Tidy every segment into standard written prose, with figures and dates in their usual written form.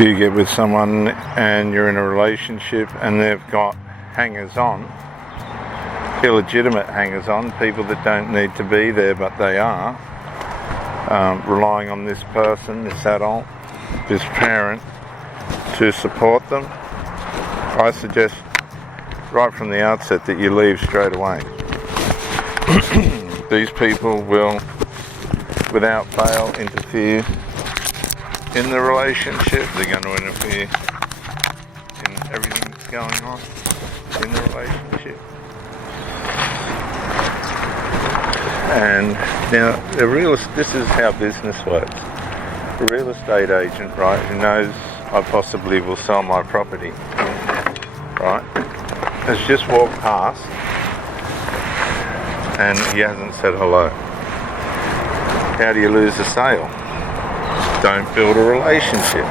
If you get with someone and you're in a relationship and they've got hangers-on, illegitimate hangers-on, people that don't need to be there but they are, relying on this person, this adult, this parent to support them, I suggest right from the outset that you leave straight away. These people will, without fail, interfere in the relationship. They're going to interfere in everything that's going on in the relationship. And now, this is how business works. A real estate agent, right, who knows I possibly will sell my property, right, has just walked past and he hasn't said hello. How do you lose a sale? Don't build a relationship.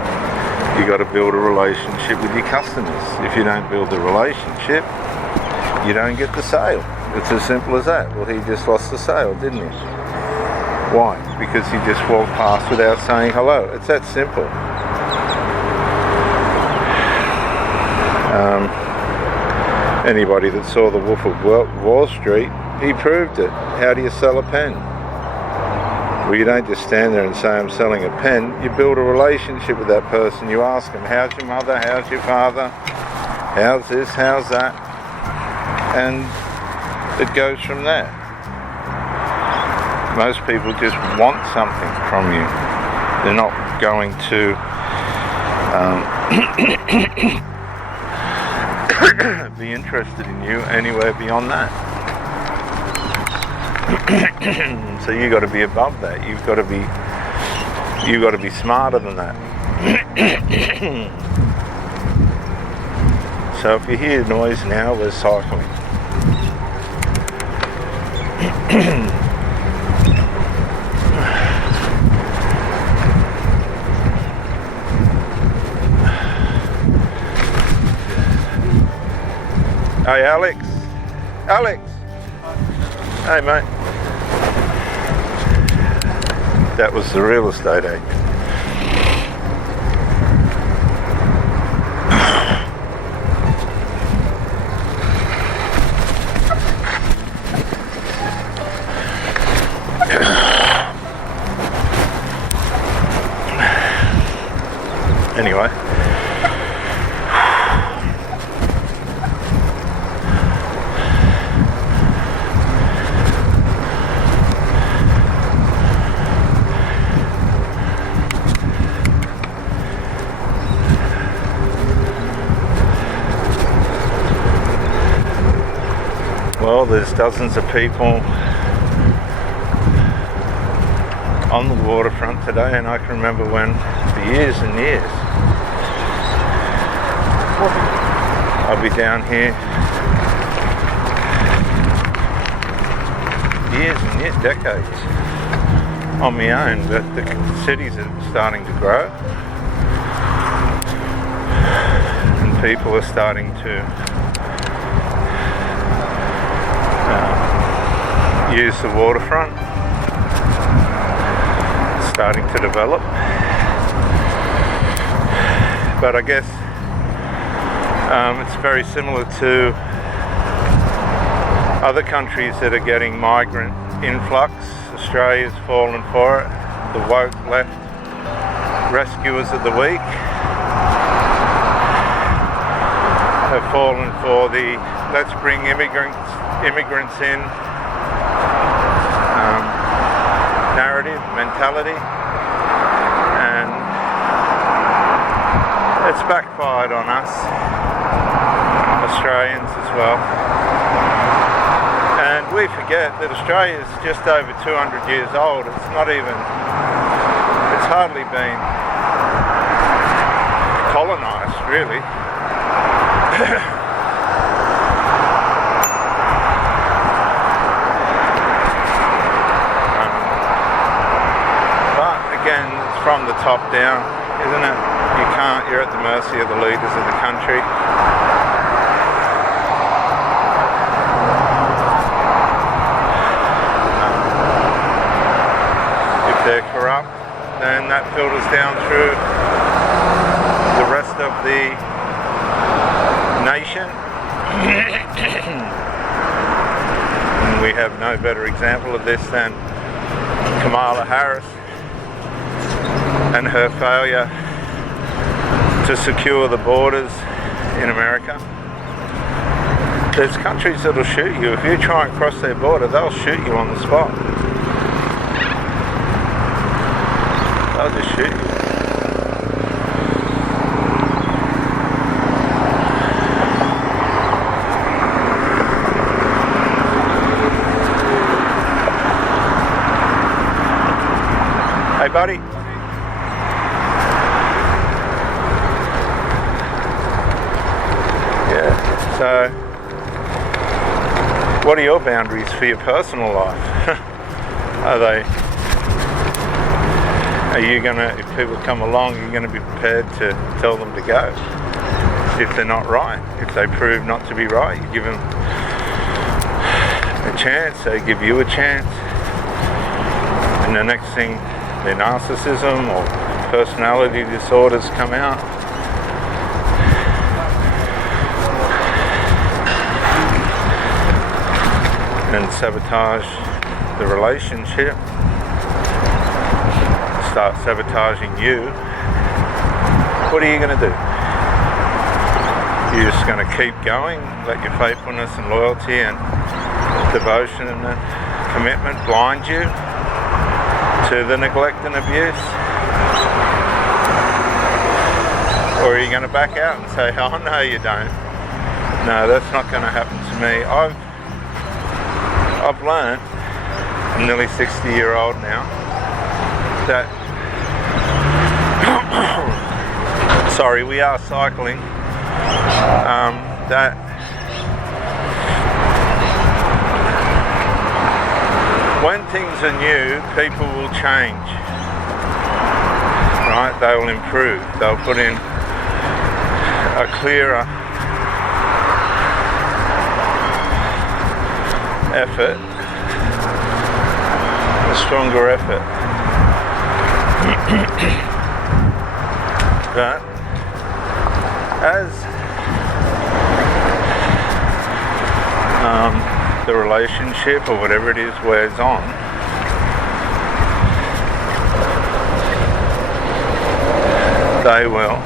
You got to build a relationship with your customers. If you don't build a relationship, you don't get the sale. It's as simple as that. Well, he just lost the sale, didn't he? Why? Because he just walked past without saying hello. It's that simple. Anybody that saw The Wolf of Wall Street, he proved it. How do you sell a pen? Well, you don't just stand there and say, I'm selling a pen. You build a relationship with that person. You ask them, how's your mother? How's your father? How's this? How's that? And it goes from there. Most people just want something from you. They're not going to be interested in you anywhere beyond that. So you got to be above that. You've got to be smarter than that. So if you hear noise now, we're cycling. Hey, Alex. Hey, mate. That was the real estate agent. Anyway. Well, there's dozens of people on the waterfront today, and I can remember when, for years and years, I'll be down here, years and years, decades, on my own, but the cities are starting to grow, and people are starting to use the waterfront. It's starting to develop, but I guess it's very similar to other countries that are getting migrant influx. Australia's fallen for it. The woke left rescuers of the week have fallen for the let's bring immigrants in narrative, mentality, and it's backfired on us, Australians as well. And we forget that Australia is just over 200 years old. It's hardly been colonised, really. Again, it's from the top down, isn't it? You're at the mercy of the leaders of the country. If they're corrupt, then that filters down through of the nation. And we have no better example of this than Kamala Harris and her failure to secure the borders in America. There's countries that'll shoot you. If you try and cross their border, they'll shoot you on the spot. They'll just shoot you. Hey buddy. Yeah, so what are your boundaries for your personal life? Are you gonna, if people come along, you're gonna be prepared to tell them to go? If they're not right, if they prove not to be right, you give them a chance, they give you a chance, and the next thing, their narcissism or personality disorders come out. And sabotage the relationship, start sabotaging you. What are you going to do? You're just going to keep going, let your faithfulness and loyalty and devotion and commitment blind you to the neglect and abuse? Or are you going to back out and say, oh no you don't? No, that's not going to happen to me. I've learned, I'm nearly 60-year-old now, that sorry, we are cycling, that when things are new, people will change, right? They will improve. They'll put in a clearer effort, a stronger effort. But as the relationship or whatever it is wears on, they will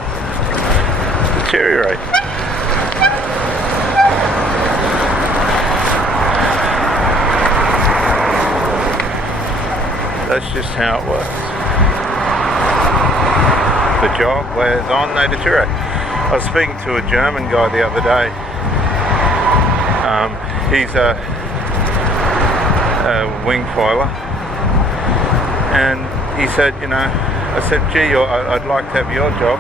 deteriorate. That's just how it works. The job wears on, they deteriorate. I was speaking to a German guy the other day. He's a wing foiler, and he said, you know, I said, gee, I'd like to have your job.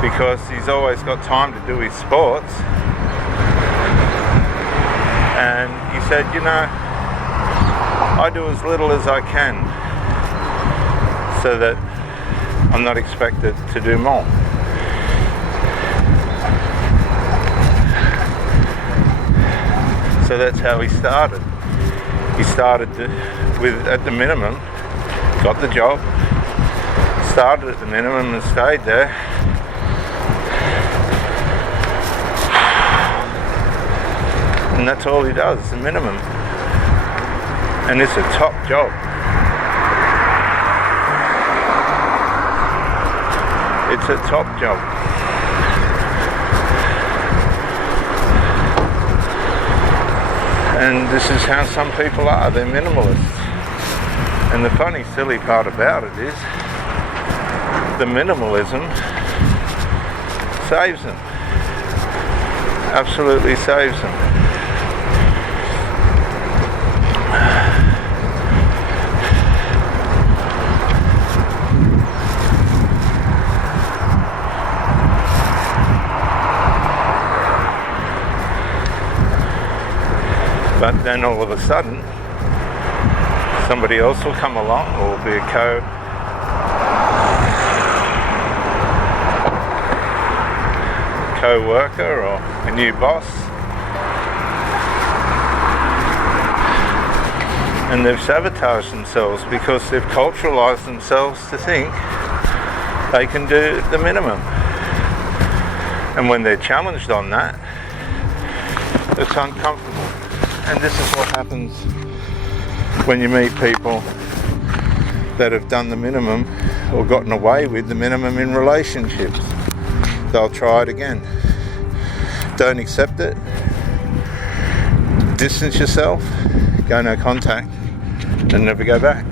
Because he's always got time to do his sports. And he said, you know, I do as little as I can so that I'm not expected to do more. So that's how he started. He started with at the minimum, got the job, started at the minimum and stayed there. And that's all he does, the minimum. And it's a top job. It's a top job. And this is how some people are, they're minimalists. And the funny, silly part about it is, the minimalism saves them. Absolutely saves them. But then all of a sudden, somebody else will come along, or will be a co-worker or a new boss, And they've sabotaged themselves because they've culturalized themselves to think they can do the minimum. And when they're challenged on that, it's uncomfortable. And this is what happens when you meet people that have done the minimum or gotten away with the minimum in relationships. They'll try it again. Don't accept it. Distance yourself, go no contact, and never go back.